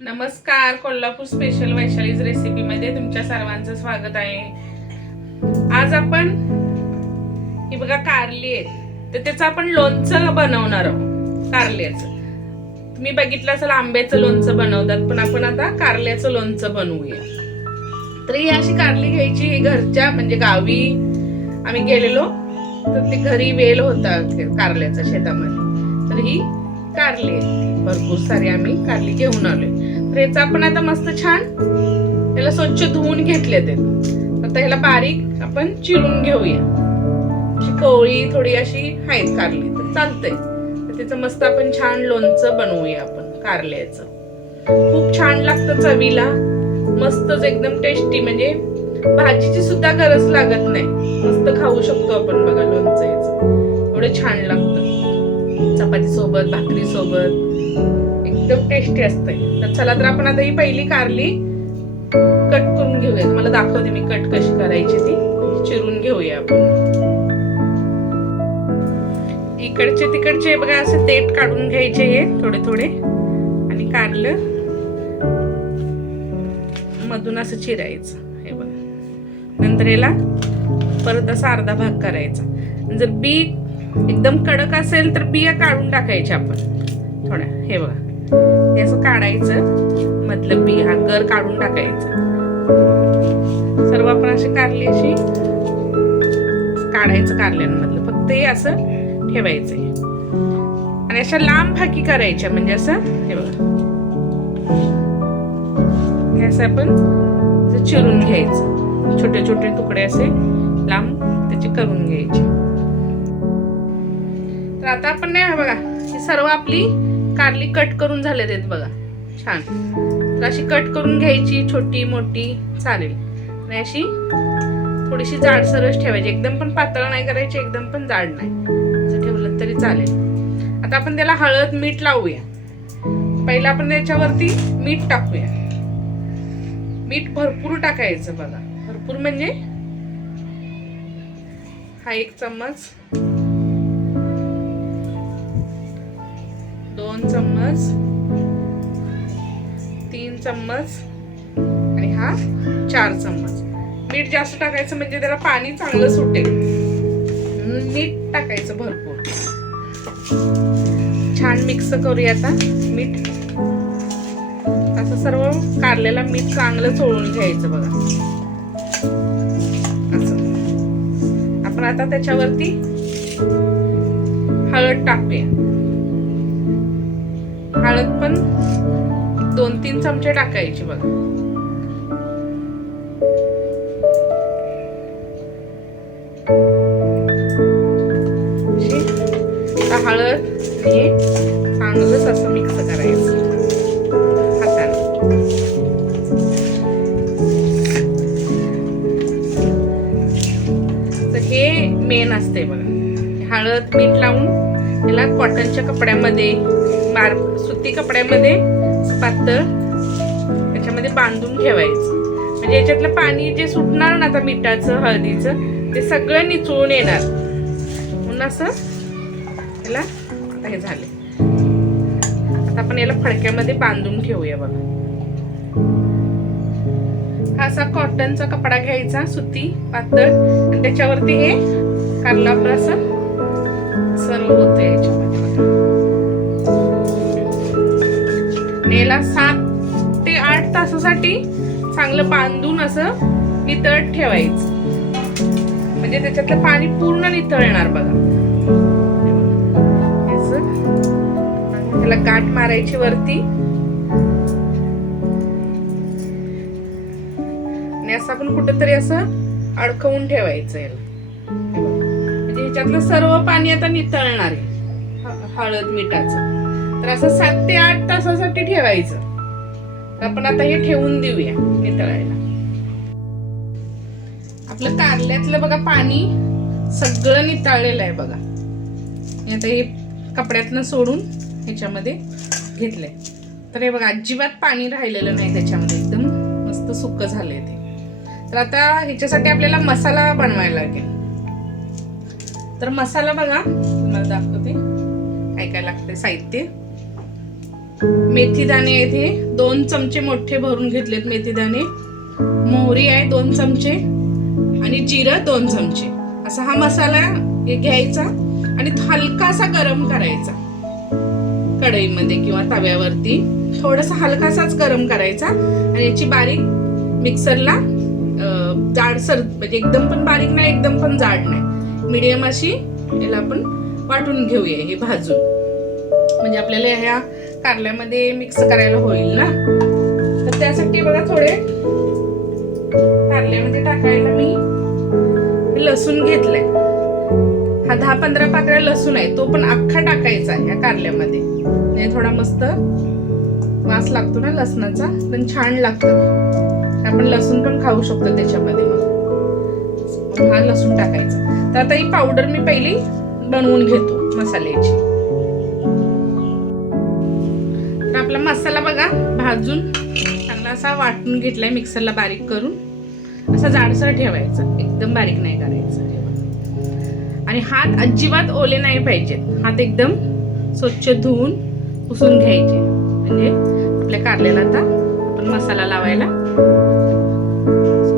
नमस्कार Kolhapur special Vaishali's recipe मध्ये तुमच्या सर्वांचं स्वागत आहे. आज आपण ही बघा कारली आहे तर त्याचं आपण लोणचं बनवणार आहोत कारल्याचं. तुम्ही बघितलं असेल आंब्याचं लोणचं बनवतात पण आपण आता कारल्याचं लोणचं बनवूया. तर ही अशी कारली घ्यायची घरच्या म्हणजे गावी आम्ही गेलेलो. तर ते घरी वेल होता कारल्याच्या शेतामध्ये. तर ही कारली आहे. भरपूर सारी आम्ही कारली घेऊन आलोय. तर पण आपण आता मस्त छान. याला स्वच्छ धुवून घेतले ते. आता ह्याला बारीक आपण चिरून घेऊया. अशी कोवळी थोडी अशी आहेत कारली तर चालतंय. तिचं त्याचं मस्त आपण छान लोणचं बनवूया आपण कारल्याचं. खूप छान लागतं चवीला. मस्तच एकदम टेस्टी म्हणजे भाजीची सुद्धा गरज लागत नाही. मस्त खाऊ शकतो आपण बघा लोणचं याचं. एवढं छान लागतं. चपाती सोबत भाकरी सोबत एकदम टेस्टी असते तर चला तर आपण आता ही पहिली कारली कट करून घेऊया. मला दाखवते मी कट कशी करायची ती. चिरून घेऊया आपण. इकडचे तिकडचे बघा असे तेट काढून घ्यायचे हे थोडे थोडे. आणि कारलं मधून असं चिरायचं. हे बघा. नंतर याला परत असा अर्धा भाग करायचा. जर बी एकदम कडक असेल तर बिया काढून टाकायच्या आपण. थोड्या. हे बघा. हे असं काढायचं. मधलं बी हा गर काढून टाकायचं. सर्व आपण अशी कारली अशी. काढायचं कारल्यांमधलं फक्त हे असं ठेवायचंय आणि अशा लांब फाकी करायच्या म्हणजे असं हे बघा. हे असं आपण चिरून घ्यायचं. छोटे छोटे तुकडे असे लांब त्याचे करून घ्यायचे. तर आता आपण नाही बघा ही सर्व आपली कारली कट करून झाले आहेत बघा. छान. तर अशी कट करून घ्यायची छोटी मोठी चालेल. आणि अशी थोडीशी जाडसरच ठेवायची. एकदम पण पातळ नाही करायची एकदम पण जाड नाही. असं ठेवलं तरी चालेल. आता आपण त्याला हळद मीठ लावूया. पहिला आपण त्याच्यावरती मीठ टाकूया. मीठ भरपूर टाकायचं बघा. भरपूर म्हणजे हा एक चम्मच चम्मच. तीन चम्मच. आणि हा चार चम्मच. मीठ जास्त टाकायचं म्हणजे त्याला पाणी चांगलं सुटेल. मीठ टाकायचं भरपूर. छान मिक्स करूया आता मीठ. असं सर्व कारलेला मीठ चांगलं चोळून घ्यायचं बघा. असं. आपण आता त्याच्यावरती हळद टाकूया. हळद पण दोन तीन चमचे टाकायची बघा. हळद आणि चांगलंच असं मिक्स करायचं. हाताने. तर हे मेन असते बघा. हळद मीठ लावून त्याला कॉटनच्या कपड्यामध्ये बार सुती कपड्यामध्ये पातळ त्याच्यामध्ये बांधून ठेवायचं. म्हणजे याच्यातलं पाणी जे सुटणार ना आता मिठाचं हळदीचं ते सगळं निचळून येणार. म्हणून असं याला आता हे झाले. आता आपण याला फडक्यामध्ये बांधून ठेवूया बघा. हा असा कॉटनचा कपडा घ्यायचा सुती पातळ. आणि त्याच्यावरती हे कारला आपलं असं सर्व होतं याच्यामध्ये. आणि याला सात ते आठ तासासाठी चांगलं बांधून असं नितळत ठेवायचं. म्हणजे त्याच्यातलं पाणी पूर्ण नितळणार बघा. असं. त्याला गाठ मारायची वरती. आणि असं आपण कुठेतरी असं अडकवून ठेवायचं याला. म्हणजे ह्याच्यातलं सर्व पाणी आता नितळणार आहे. हळद मिठाचं. तर असं सात ते आठ तासासाठी ठेवायचं. तर आपण आता हे ठेवून देऊया नितळायला. आपलं कारल्यातलं बघा पाणी सगळं नितळलेलं आहे बघा. मी आता हे कपड्यातनं सोडून ह्याच्यामध्ये घेतलंय. तर हे बघा अजिबात पाणी राहिलेलं नाही त्याच्यामध्ये. एकदम मस्त सुक्क झालंय ते. तर आता ह्याच्यासाठी आपल्याला मसाला बनवायला लागेल. तर मसाला बघा तुम्हाला दाखवते. काय काय लागते साहित्य. मेथी दाणे दोन चमचे मोठे भरून घेतलेत मेथी दाणे मोहरी आहे दोन चमचे आणि जिरं दोन चमचे. असा हा मसाला घ्यायचा आणि हलकासा गरम करायचा. कढईमध्ये किंवा तव्यावरती. थोडासा हलकासाच गरम करायचा आणि याची बारीक मिक्सरला जाडसर म्हणजे एकदम पण बारीक नाही एकदम पण जाड नाही. मिडियम अशी याला आपण वाटून घेऊया हे भाजून. म्हणजे आपल्याला ह्या कारल्यामध्ये मिक्स करायला होईल ना? तर त्यासाठी बघा थोडे कारल्यामध्ये टाकायला मी लसूण घेतलाय. हा दहा पंधरा पाकळ्या लसूण आहे तो पण अख्खा टाकायचा या कारल्यामध्ये. म्हणजे थोडा मस्त वास लागतो ना लसणाचा पण छान लागतो. आपण लसूण पण खाऊ शकतो त्याच्यामध्ये. मग हा लसूण टाकायचा. तर आता ही पावडर मी पहिली बनवून घेतो मसाल्याची. आपला मसाला बघा भाजून चांगला असा वाटून घेतलाय मिक्सरला बारीक करून. असा जाडसर ठेवायचा एकदम बारीक नाही करायचं. आणि हात अजिबात ओले नाही पाहिजेत. हात एकदम स्वच्छ धुवून पुसून घ्यायचे. म्हणजे आपल्या कारल्याला आता आपण मसाला लावायला.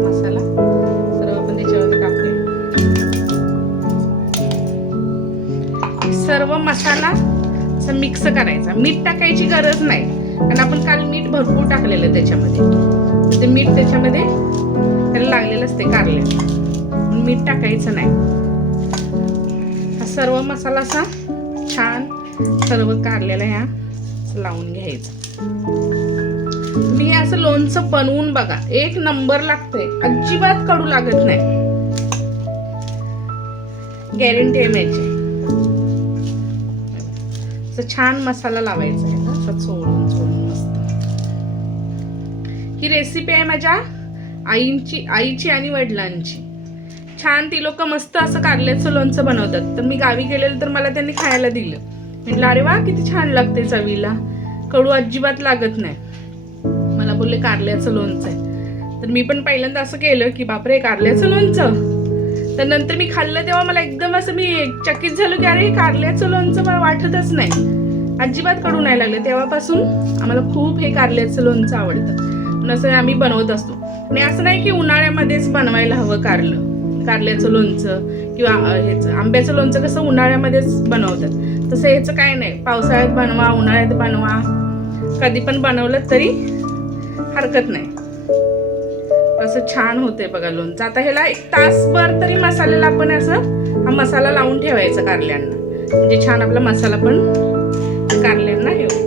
मसाला सर्व आपण त्याच्यामध्ये टाकूया. सर्व मसाला असं मिक्स करायचा. मीठ टाकायची गरज नाही. कारण आपण काल मीठ भरपूर टाकलेलं त्याच्यामध्ये. ते मीठ त्याच्यामध्ये त्याला लागलेलं असते कारल्याला मीठ टाकायचं नाही. हा सर्व मसाला असा छान सर्व कारल्याला ह्या लावून घ्यायचं. तुम्ही हे असं लोणचं बनवून बघा. एक नंबर लागतंय. अजिबात कडू लागत नाही. गॅरंटी आहे माझी. असं छान मसाला लावायचा आहे ना असं चोळून चोळून मस्त. ही रेसिपी आहे माझ्या आईंची आईची आणि वडिलांची. छान ती लोक मस्त असं कारल्याचं लोणचं बनवतात. तर मी गावी गेलेलं तर मला त्यांनी खायला दिलं. म्हटलं अरे वा किती छान लागते चवीला. कडू अजिबात लागत नाही. मला बोलले कारल्याचं लोणचं आहे. तर मी पण पहिल्यांदा असं केलं की बापरे कारल्याचं लोणचं? तर नंतर मी खाल्लं तेव्हा मला एकदम असं मी चकित झालो की अरे कारल्याचं लोणचं मला वाटतच नाही. अजिबात कडू नाही लागलं. तेव्हापासून आम्हाला खूप हे कारल्याचं लोणचं आवडतं. असं आम्ही बनवत असतो. आणि असं नाही की उन्हाळ्यामध्येच बनवायला हवं कारलं कारल्याचं लोणचं किंवा ह्याचं आंब्याचं लोणचं कसं उन्हाळ्यामध्येच बनवतात. तसं ह्याचं काय नाही. पावसाळ्यात बनवा उन्हाळ्यात बनवा. कधी पण बनवलं तरी हरकत नाही. असं छान होते बघा लोणचं. आता ह्याला एक तासभर तरी मसाल्याला आपण असं हा मसाला लावून ठेवायचा कारल्यांना. म्हणजे छान आपला मसाला पण कारल्यांना हे होतं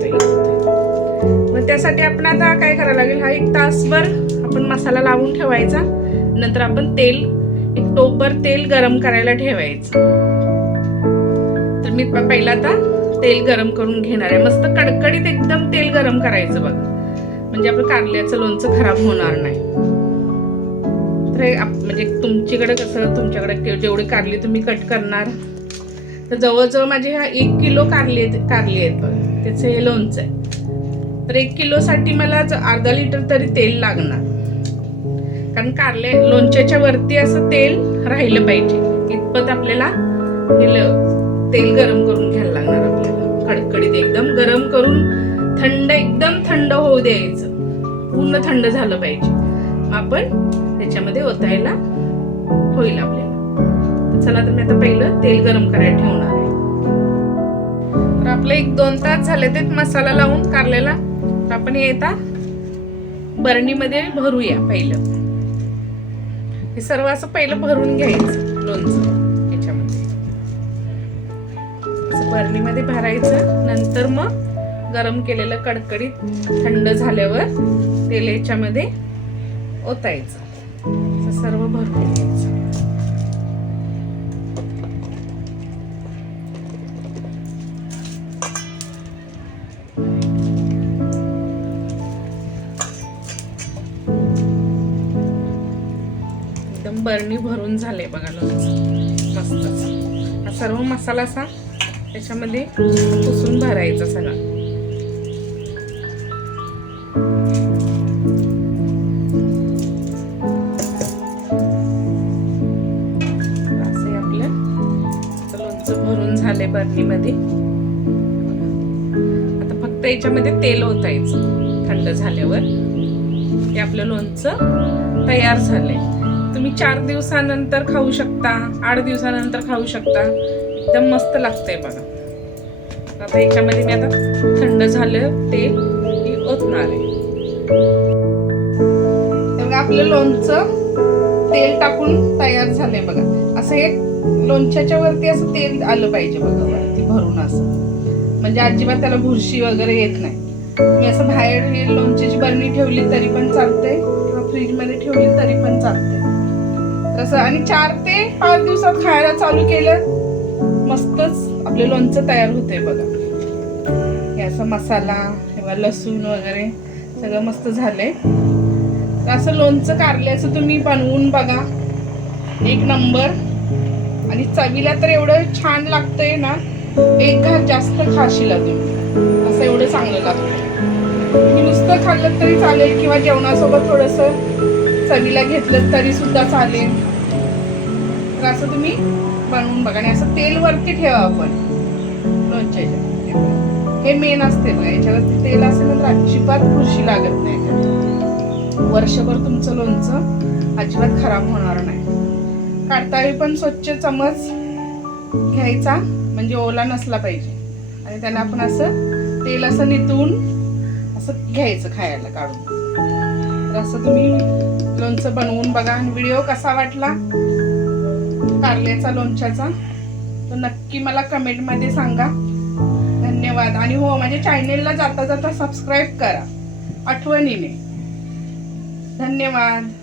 मग त्यासाठी आपण आता काय करायला लागेल हा एक तासभर आपण मसाला लावून ठेवायचा. नंतर आपण तेल एक टोपर तेल गरम करायला ठेवायचं. तर मी पहिला आता तेल गरम करून घेणार आहे. मस्त कडकडीत एकदम तेल गरम करायचं बघा. म्हणजे आपलं कारल्याचं लोणचं खराब होणार नाही. तर म्हणजे तुमच्याकडे कसं तुमच्याकडे जेवढी कारली तुम्ही कट करणार तर जवळजवळ माझे ह्या एक किलो कारली आहेत कारली आहेत बघा. त्याचं हे लोणचं आहे. तर एक किलोसाठी मला अर्धा लिटर तरी तेल लागणार. कारण कारले लोणच्याच्या वरती असं तेल राहिलं पाहिजे. इतपत आपल्याला तेल गरम करून घ्यायला लागणार आपल्याला. कडकडीत एकदम गरम करून थंड एकदम थंड होऊ द्यायचं. पूर्ण थंड झालं पाहिजे. आपण त्याच्यामध्ये ओतायला होईल आपल्याला. चला तर मी आता पहिलं तेल गरम करायला ठेवणार आहे. तर आपलं एक दोन तास झाले ते मसाला लावून कारलेला तर आपण हे आता बरणीमध्ये भरूया पहिलं. हे सर्व असं पहिलं भरून घ्यायचं लोणचं याच्यामध्ये. असं बरणीमध्ये भरायचं. नंतर मग गरम केलेलं कडकडीत थंड झाल्यावर तेल याच्यामध्ये ओतायचं. असं सर्व भरून घ्यायचं. एकदम बरणी भरून झाले बघा लोणचं. मस्त हा सर्व मसाला असा त्याच्यामध्ये पुसून भरायचा सगळा. आता आता फक्त याच्यामध्ये तेल ओतायचं थंड झाल्यावर. हे आपलं लोणचं तयार झालंय. तुम्ही चार दिवसानंतर खाऊ शकता आठ दिवसानंतर खाऊ शकता. एकदम मस्त लागतंय बघा. आता याच्यामध्ये मी आता थंड झालं तेल ओतणार आहे. आपलं लोणचं तेल टाकून तयार झालंय बघा. असं एक लोणच्याच्या वरती असं तेल आलं पाहिजे बघा वरती भरून असं. म्हणजे अजिबात त्याला बुरशी वगैरे येत नाही. मी असं बाहेर हे लोणच्याची बरणी ठेवली तरी पण चालते किंवा फ्रीजमध्ये ठेवली तरी पण चालते तसं आणि चार ते पाच दिवसात खायला चालू केलं मस्तच आपले लोणचं तयार होते बघा. हे असं मसाला किंवा लसूण वगैरे सगळं मस्त झालंय. असं लोणचं कारल्याचं तुम्ही बनवून बघा. एक नंबर. आणि चवीला तर एवढं छान लागतंय ना एक घास जास्त खाशीला तुम्ही असं एवढं चांगलं लागतं नुसतं खाल्लं तरी चालेल किंवा जेवणासोबत थोडस चवीला घेतलं तरी सुद्धा चालेल. तर असं तुम्ही बनवून बघा. आणि असं तेल वरती ठेवा आपण. लोणच्या हे मेन असते ना याच्यावरती तेल असेल तर अजिबात खुर्शी लागत नाही. वर्षभर तुमचं लोणचं अजिबात खराब होणार नाही. काढतावेळी पण स्वच्छ चमच घ्यायचा म्हणजे ओला नसला पाहिजे. आणि त्यांना आपण असं तेल असं नितून असं घ्यायचं खायला काढून. तर असं तुम्ही लोणचं बनवून बघा. आणि व्हिडिओ कसा वाटला? कारल्याचा लोणच्याचा? तर नक्की मला कमेंटमध्ये सांगा. धन्यवाद. आणि हो माझ्या चॅनेलला जाता जाता सबस्क्राईब करा. आठवणीने. धन्यवाद.